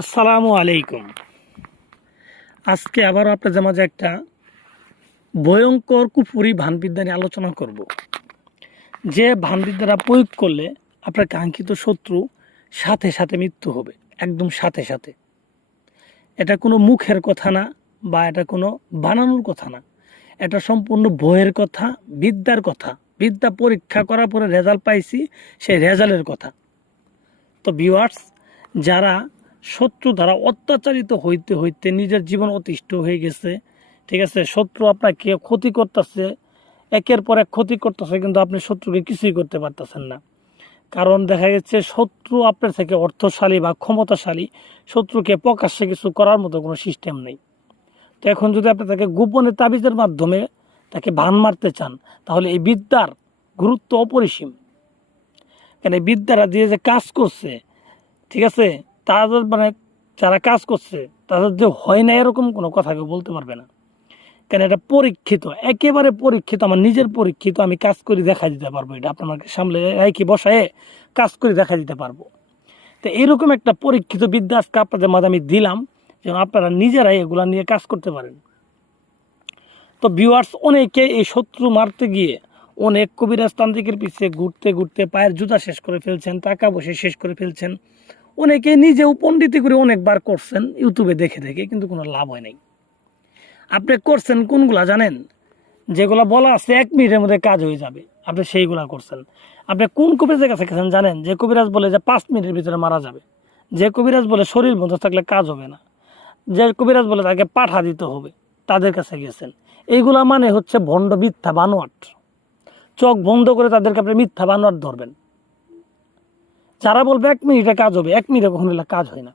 আসসালামু আলাইকুম। আজকে আবারও আপনাদের মাঝে একটা ভয়ঙ্কর কুফুরি ভানবিদ্যা নিয়ে আলোচনা করব। যে ভানবিদ্যাটা প্রয়োগ করলে আপনার কাঙ্ক্ষিত শত্রু সাথে সাথে মৃত্যু হবে, একদম সাথে সাথে। এটা কোনো মুখের কথা না, বা এটা কোনো বানানোর কথা না, এটা সম্পূর্ণ বইয়ের কথা, বিদ্যার কথা। বিদ্যা পরীক্ষা করার পরে রেজাল্ট পাইছি, সেই রেজাল্টের কথা। তো ভিউয়ার্স, যারা শত্রু দ্বারা অত্যাচারিত হইতে হইতে নিজের জীবন অতিষ্ঠ হয়ে গেছে, ঠিক আছে, শত্রু আপনাকে ক্ষতি করতেছে, একের পর এক ক্ষতি করতেছে, কিন্তু আপনি শত্রুকে কিছুই করতে পারতেছেন না। কারণ দেখা যাচ্ছে শত্রু আপনার থেকে অর্থশালী বা ক্ষমতাশালী, শত্রুকে প্রকাশ্যে কিছু করার মতো কোনো সিস্টেম নেই। তো এখন যদি আপনি তাকে গোপনে তাবিজের মাধ্যমে তাকে ভান মারতে চান, তাহলে এই বিদ্যার গুরুত্ব অপরিসীম। কেন এই বিদ্যাটা দিয়ে যে কাজ করছে, ঠিক আছে, তাদের মানে যারা কাজ করছে তাদের যে হয় না এরকম কোনো কথা কেউ বলতে পারবে না। কেন এটা পরীক্ষিত, একেবারে পরীক্ষিত, আমার নিজের পরীক্ষিত। আমি কাজ করে দেখা দিতে পারবো, এটা আপনার সামনে একই বসায় কাজ করে দেখা দিতে পারবো। তো এরকম একটা পরীক্ষিত বিদ্যা আজকে আপনাদের মাঝে আমি দিলাম, যেন আপনারা নিজেরাই এগুলা নিয়ে কাজ করতে পারেন। তো ভিউয়ার্স, অনেকে এই শত্রু মারতে গিয়ে অনেক কবিরাজ তান্ত্রিকের পিছিয়ে ঘুরতে ঘুরতে পায়ের জুতা শেষ করে ফেলছেন, টাকা পয়সা শেষ করে ফেলছেন। অনেকে নিজেও পণ্ডিতি করে অনেকবার করছেন ইউটিউবে দেখে দেখে, কিন্তু কোনো লাভ হয় নাই। আপনি করছেন কোনগুলা জানেন? যেগুলো বলা আছে 1 মিনিটের মধ্যে কাজ হয়ে যাবে, আপনি সেইগুলা করছেন। আপনি কোন কবিরাজের কাছে গেছেন জানেন? যে কবিরাজ বলে যে 5 মিনিটের ভিতরে মারা যাবে, যে কবিরাজ বলে শরীর বন্ধ থাকলে কাজ হবে না, যে কবিরাজ বলে তাকে পাঠা দিতে হবে, তাদের কাছে গেছেন। এইগুলা মানে হচ্ছে ভণ্ড, মিথ্যা, বানোয়াট। চোখ বন্ধ করে তাদেরকে আপনি মিথ্যা বানোয়াট ধরবেন। যারা বলবে 1 মিনিটে কাজ হবে, 1 মিনিটে কখনো কাজ হয় না।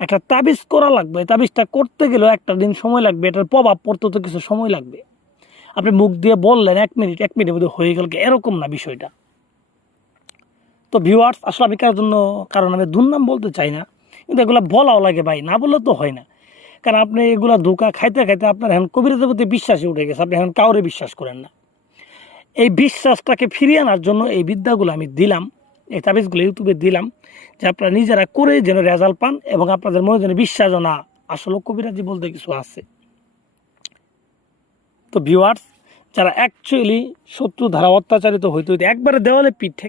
একটা তাবিজ করা লাগবে, তাবিজটা করতে গেলেও একটা দিন সময় লাগবে, এটার প্রভাব পড়তে তো কিছু সময় লাগবে। আপনি মুখ দিয়ে বললেন 1 মিনিটের মধ্যে হয়ে গেল, এরকম না বিষয়টা। তো ভিউয়ার্স, আসলে আমি কারণ আমি দুর্নাম বলতে চাই না, কিন্তু এগুলো বলাও লাগে ভাই, না বললে তো হয় না। কারণ আপনি এগুলা ধোঁকা খাইতে খাইতে আপনার এখন কবিরাজের প্রতি বিশ্বাসই উঠে গেছে, আপনি এখন কাউরে বিশ্বাস করেন না। এই বিশ্বাসটাকে ফিরিয়ে আনার জন্য এই বিদ্যাগুলো আমি দিলাম, এই তাবিজগুলো ইউটিউবে দিলাম, যে আপনারা নিজেরা করে যেন রেজাল্ট পান, এবং আপনাদের মনে যেন বিশ্বাস না আসলে কবিরাজি বলতে কিছু আছে। তো ভিউয়ার্স, যারা অ্যাকচুয়ালি শত্রু দ্বারা অত্যাচারিত হইতে হইতে একবারে দেওয়ালে পিঠ